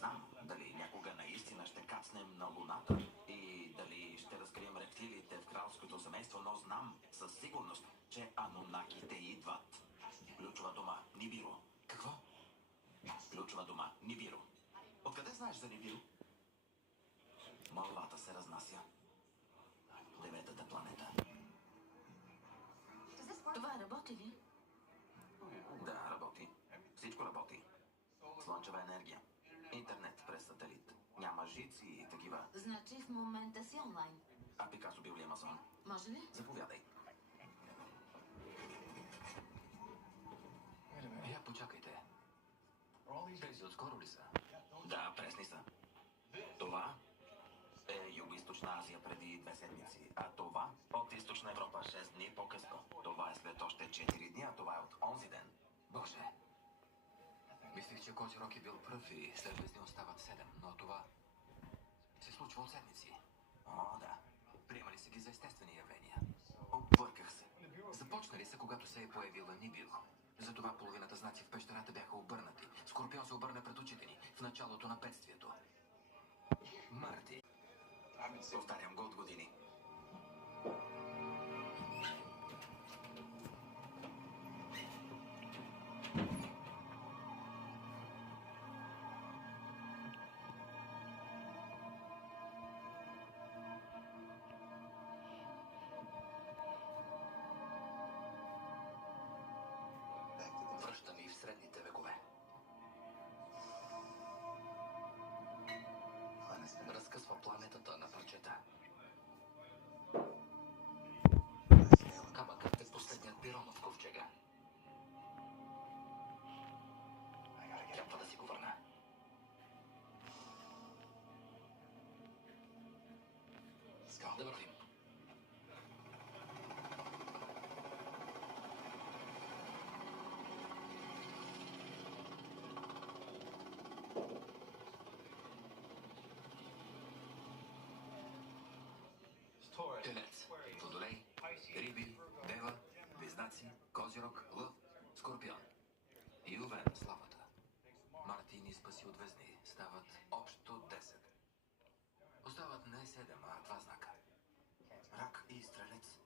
знам дали някога наистина ще кацнем на Луната и дали ще разкрием рептилиите в кралското семейство, но знам със сигурност, че анунаките идват. Ключова дума – Нибиро. Какво? Ключова дума – Нибиро. Откъде знаеш за Нибиро? Молвата се разнася. Деветата планета. Това работи ли? Да, работи. Всичко работи. Слънчева енергия. Интернет през сателит. Няма жици и такива. Значи в момента си онлайн. А Пикасо бил ли Амазон? Може ли? Заповядай. Почакайте. Тези отскоро ли са? Да, пресни са. Това е Юго-Источна Азия преди 2 седмици, а това от Източна Европа 6 дни по-късно. Това е след още 4 дни, а това е от онзи ден. Боже. Мислих, че Козирог е бил пръв и след 2 дни остават 7, но това се случва от седмици. О, да. Приемали се ги за естествени явления. Обърках се. Започнали са, когато се е появила Нибиро. Затова половината знаци в пещерата бяха обърнати. Скорпион се обърна пред очите ни в началото на бедствието. Марти. Повтарям го от години. Връща ни в средните векове. Разкъсва планетата на парчета. Камъкът е последният пирон в ковчега. Трябва да си го върна. Да вървим. Телец, Водолей, Риби, Дева, Близнаци, Козирог, Лъв, Скорпион. И Овен, славата. Марти ни спаси от везни. Стават общо 10. Остават не 7, а 2 знака. Рак и стрелец.